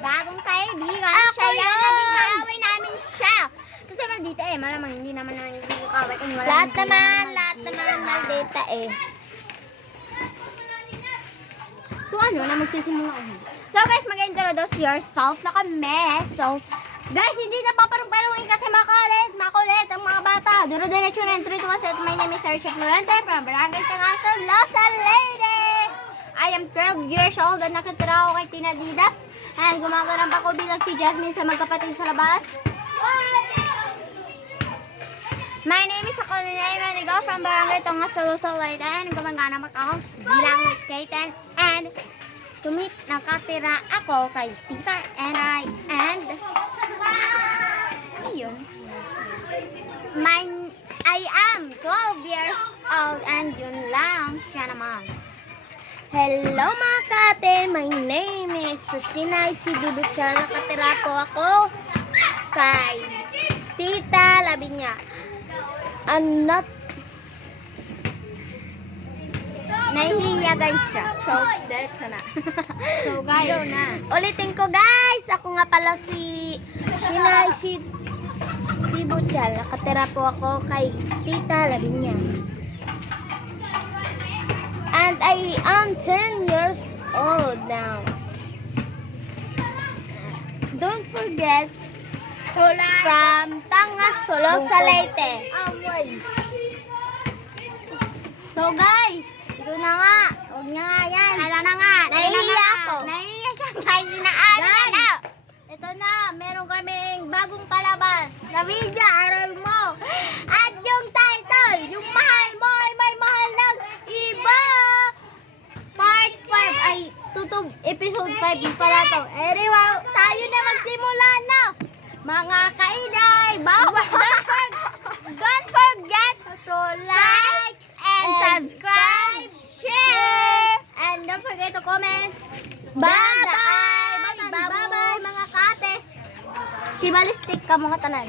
bagong kaibigan. Ako Siya yan, yun! naging kaaway namin siya. Kasi maldita eh, malamang hindi naman naging kaaway kung wala. Lahat naman maldita eh. So ano, na magsisimula ko. So guys, mag-introduce yourself na kami. So, guys, hindi na paparong-parong kasi makulit ang mga bata. Duro-diretso na entry to set. My name is Sarah Florente from Barangay Tangaso, Losa Lady. I am 12 years old at nakatira ako kay Tina Dida. And gumagarap ako bilang si Jasmine sa magkapatid sa labas. My name is Akolinay Manigo from Barangay Tangaso, Losa Lady. And gumaganap ako bilang Kaiten. And nakatira ako kay Tita and ayun. I am 12 years old and yun lang siya naman. Hello mga kate, my name is Sustina Isiduducha. Nakatira po ako kay Tita Labinya. Not Nahihiya guys siya. so dead na. So guys, Ulitin ko guys, ako nga pala si Shina Isiduducha. Nakatira po ako kay Tita Labinya. And I am 10 years old now. Don't forget from Tangas to Losa Leyte. so guys, ito na nga. Huwag na nga yan. Ano na nga. Nahihiya ako. Nahihiya siya guys. Inaamin na. Ito na, meron kaming bagong palabas na video, aral mo. At yung title, yung mahal mo ay may mahal ng iba. Part 5 ay tutog episode 5 yung pala to. Anyway, tayo na magsimula na. Mga kainay, Don't forget to like and subscribe, share. and don't forget to comment. Bye-bye! Bye-bye mga kate! Si Balistik ka mga tanan.